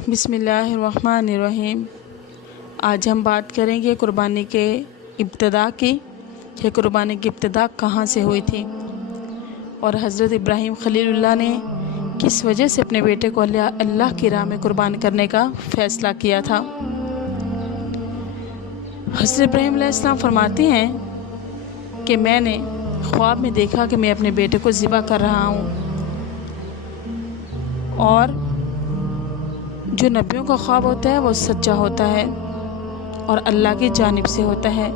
بسم اللہ الرحمن الرحیم۔ آج ہم بات کریں گے قربانی کے ابتدا کی کہ قربانی کی ابتدا کہاں سے ہوئی تھی اور حضرت ابراہیم خلیل اللہ نے کس وجہ سے اپنے بیٹے کو اللہ کی راہ میں قربان کرنے کا فیصلہ کیا تھا۔ حضرت ابراہیم علیہ السلام فرماتے ہیں کہ میں نے خواب میں دیکھا کہ میں اپنے بیٹے کو ذبح کر رہا ہوں، اور جو نبیوں کا خواب ہوتا ہے وہ سچا ہوتا ہے اور اللہ کی جانب سے ہوتا ہے،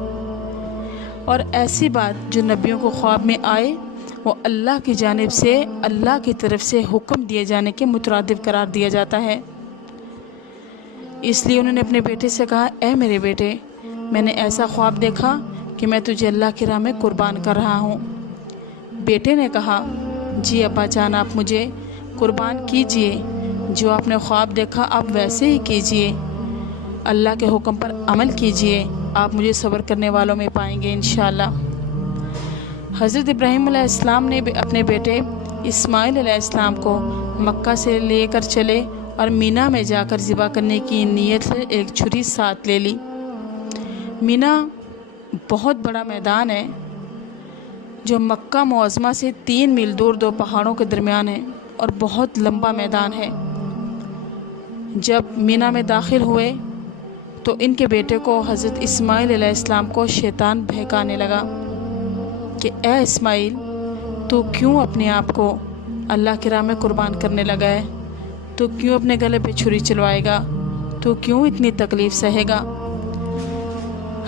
اور ایسی بات جو نبیوں کو خواب میں آئے وہ اللہ کی جانب سے، اللہ کی طرف سے حکم دیے جانے کے مترادف قرار دیا جاتا ہے۔ اس لیے انہوں نے اپنے بیٹے سے کہا، اے میرے بیٹے، میں نے ایسا خواب دیکھا کہ میں تجھے اللہ کی راہ میں قربان کر رہا ہوں۔ بیٹے نے کہا، جی ابا جان، آپ مجھے قربان کیجئے، جو آپ نے خواب دیکھا آپ ویسے ہی کیجئے، اللہ کے حکم پر عمل کیجئے، آپ مجھے صبر کرنے والوں میں پائیں گے انشاءاللہ۔ حضرت ابراہیم علیہ السلام نے اپنے بیٹے اسماعیل علیہ السلام کو مکہ سے لے کر چلے اور مینا میں جا کر ذبح کرنے کی نیت سے ایک چھری ساتھ لے لی۔ مینا بہت بڑا میدان ہے جو مکہ معظمہ سے 3 میل دور 2 پہاڑوں کے درمیان ہے اور بہت لمبا میدان ہے۔ جب مینا میں داخل ہوئے تو ان کے بیٹے کو حضرت اسماعیل علیہ السلام کو شیطان بہکانے لگا کہ اے اسماعیل، تو کیوں اپنے آپ کو اللہ کی راہ میں قربان کرنے لگا ہے؟ تو کیوں اپنے گلے پہ چھری چلوائے گا؟ تو کیوں اتنی تکلیف سہے گا؟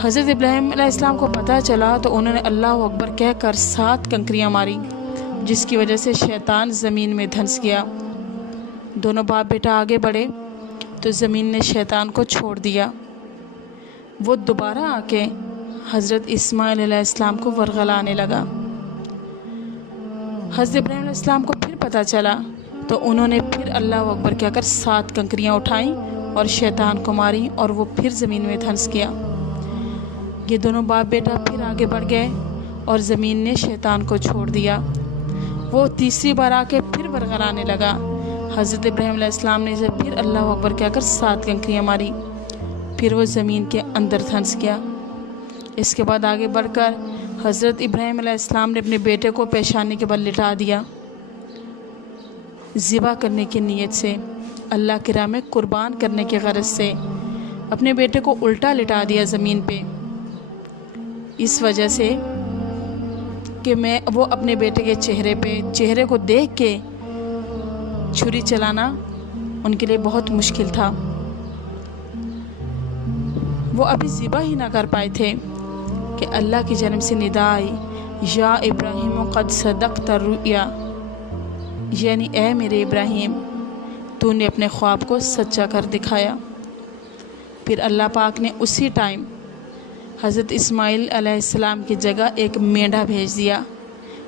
حضرت ابراہیم علیہ السلام کو پتہ چلا تو انہوں نے اللہ اکبر کہہ کر 7 کنکریاں ماری، جس کی وجہ سے شیطان زمین میں دھنس گیا۔ دونوں باپ بیٹا آگے بڑھے تو زمین نے شیطان کو چھوڑ دیا۔ وہ دوبارہ آ کے حضرت اسماعیل علیہ السلام کو ورغلانے لگا۔ حضرت ابراہیم علیہ السلام کو پھر پتہ چلا تو انہوں نے پھر اللہ اکبر کہہ کر 7 کنکریاں اٹھائیں اور شیطان کو ماری، اور وہ پھر زمین میں دھنس گیا۔ یہ دونوں باپ بیٹا پھر آگے بڑھ گئے اور زمین نے شیطان کو چھوڑ دیا۔ وہ تیسری بار آ کے پھر ورغلانے لگا۔ حضرت ابراہیم علیہ السلام نے اسے پھر اللہ اکبر کہہ کر 7 کنکریاں ماری، پھر وہ زمین کے اندر دھنس گیا۔ اس کے بعد آگے بڑھ کر حضرت ابراہیم علیہ السلام نے اپنے بیٹے کو پیشانی کے بل لٹا دیا، ذبح کرنے کی نیت سے، اللہ کی راہ میں قربان کرنے کی غرض سے اپنے بیٹے کو الٹا لٹا دیا زمین پہ، اس وجہ سے کہ وہ اپنے بیٹے کے چہرے کو دیکھ کے چھری چلانا ان کے لیے بہت مشکل تھا۔ وہ ابھی ذبح ہی نہ کر پائے تھے کہ اللہ کی جانب سے ندا آئی، یا ابراہیم قد صدقت الرؤیا، یعنی اے میرے ابراہیم، تو نے اپنے خواب کو سچا کر دکھایا۔ پھر اللہ پاک نے اسی ٹائم حضرت اسماعیل علیہ السلام کی جگہ ایک مینڈھا بھیج دیا،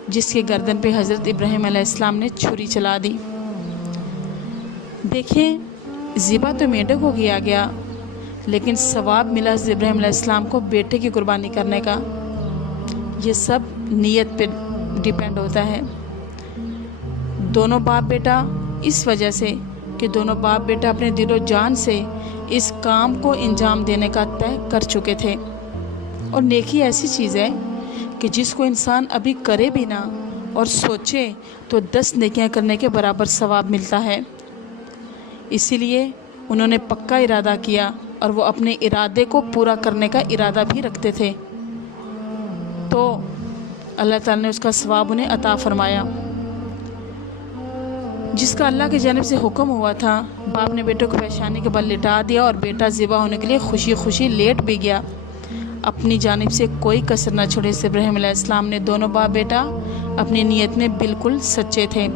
جس کی گردن پہ حضرت ابراہیم علیہ السلام نے چھری چلا دی۔ دیکھیں، ذبح تو مینڈھے کو کیا گیا، لیکن ثواب ملا حضرت ابراہیم علیہ السلام کو بیٹے کی قربانی کرنے کا۔ یہ سب نیت پہ ڈیپینڈ ہوتا ہے۔ دونوں باپ بیٹا اس وجہ سے کہ دونوں باپ بیٹا اپنے دل و جان سے اس کام کو انجام دینے کا طے کر چکے تھے، اور نیکی ایسی چیز ہے کہ جس کو انسان ابھی کرے بھی نہ اور سوچے تو 10 نیکیاں کرنے کے برابر ثواب ملتا ہے۔ اسی لیے انہوں نے پکا ارادہ کیا، اور وہ اپنے ارادے کو پورا کرنے کا ارادہ بھی رکھتے تھے، تو اللہ تعالیٰ نے اس کا ثواب انہیں عطا فرمایا۔ جس کا اللہ کی جانب سے حکم ہوا تھا، باپ نے بیٹے کو پیشانی کے بل لٹا دیا اور بیٹا ذبح ہونے کے لیے خوشی خوشی لیٹ بھی گیا، اپنی جانب سے کوئی کسر نہ چھوڑے۔ ابراہیم علیہ السلام نے دونوں باپ بیٹا اپنی نیت میں بالکل سچے تھے۔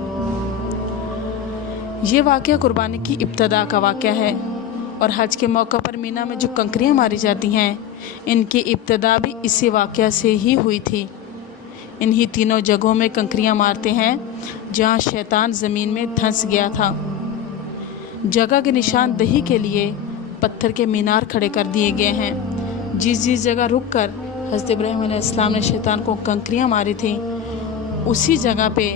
یہ واقعہ قربانی کی ابتدا کا واقعہ ہے، اور حج کے موقع پر مینا میں جو کنکریاں ماری جاتی ہیں، ان کی ابتدا بھی اسی واقعہ سے ہی ہوئی تھی۔ انہی تینوں جگہوں میں کنکریاں مارتے ہیں جہاں شیطان زمین میں دھنس گیا تھا۔ جگہ کی نشاندہی کے لیے پتھر کے مینار کھڑے کر دیے گئے ہیں۔ جس جگہ رک کر حضرت ابراہیم علیہ السلام نے شیطان کو کنکریاں ماری تھیں، اسی جگہ پہ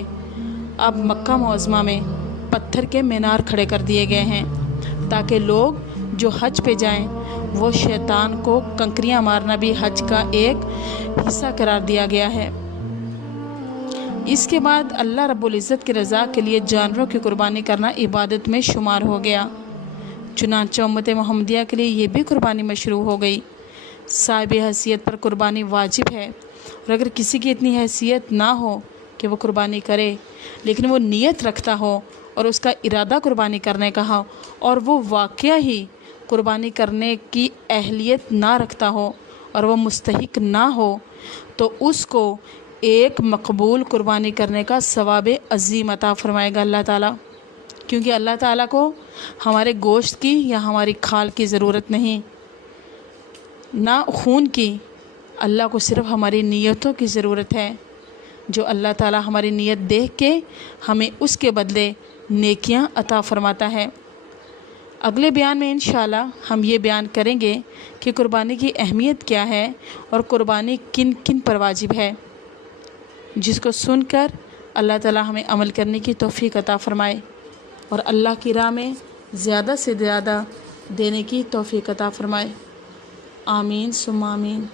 اب مکہ معظمہ میں پتھر کے مینار کھڑے کر دیے گئے ہیں۔ تاکہ لوگ جو حج پہ جائیں وہ شیطان کو کنکریاں مارنا بھی حج کا ایک حصہ قرار دیا گیا ہے۔ اس کے بعد اللہ رب العزت کی رضا کے لیے جانوروں کی قربانی کرنا عبادت میں شمار ہو گیا، چنانچہ امت محمدیہ کے لیے یہ بھی قربانی مشروع ہو گئی۔ صاحب حیثیت پر قربانی واجب ہے، اور اگر کسی کی اتنی حیثیت نہ ہو کہ وہ قربانی کرے لیکن وہ نیت رکھتا ہو اور اس کا ارادہ قربانی کرنے کا ہو اور وہ واقعہ ہی قربانی کرنے کی اہلیت نہ رکھتا ہو اور وہ مستحق نہ ہو، تو اس کو ایک مقبول قربانی کرنے کا ثواب عظیم عطا فرمائے گا اللہ تعالیٰ، کیونکہ اللہ تعالیٰ کو ہمارے گوشت کی یا ہماری کھال کی ضرورت نہیں، نہ خون کی۔ اللہ کو صرف ہماری نیتوں کی ضرورت ہے، جو اللہ تعالیٰ ہماری نیت دیکھ کے ہمیں اس کے بدلے نیکیاں عطا فرماتا ہے۔ اگلے بیان میں انشاءاللہ ہم یہ بیان کریں گے کہ قربانی کی اہمیت کیا ہے اور قربانی کن کن پر واجب ہے، جس کو سن کر اللہ تعالیٰ ہمیں عمل کرنے کی توفیق عطا فرمائے اور اللہ کی راہ میں زیادہ سے زیادہ دینے کی توفیق عطا فرمائے۔ آمین ثم آمین۔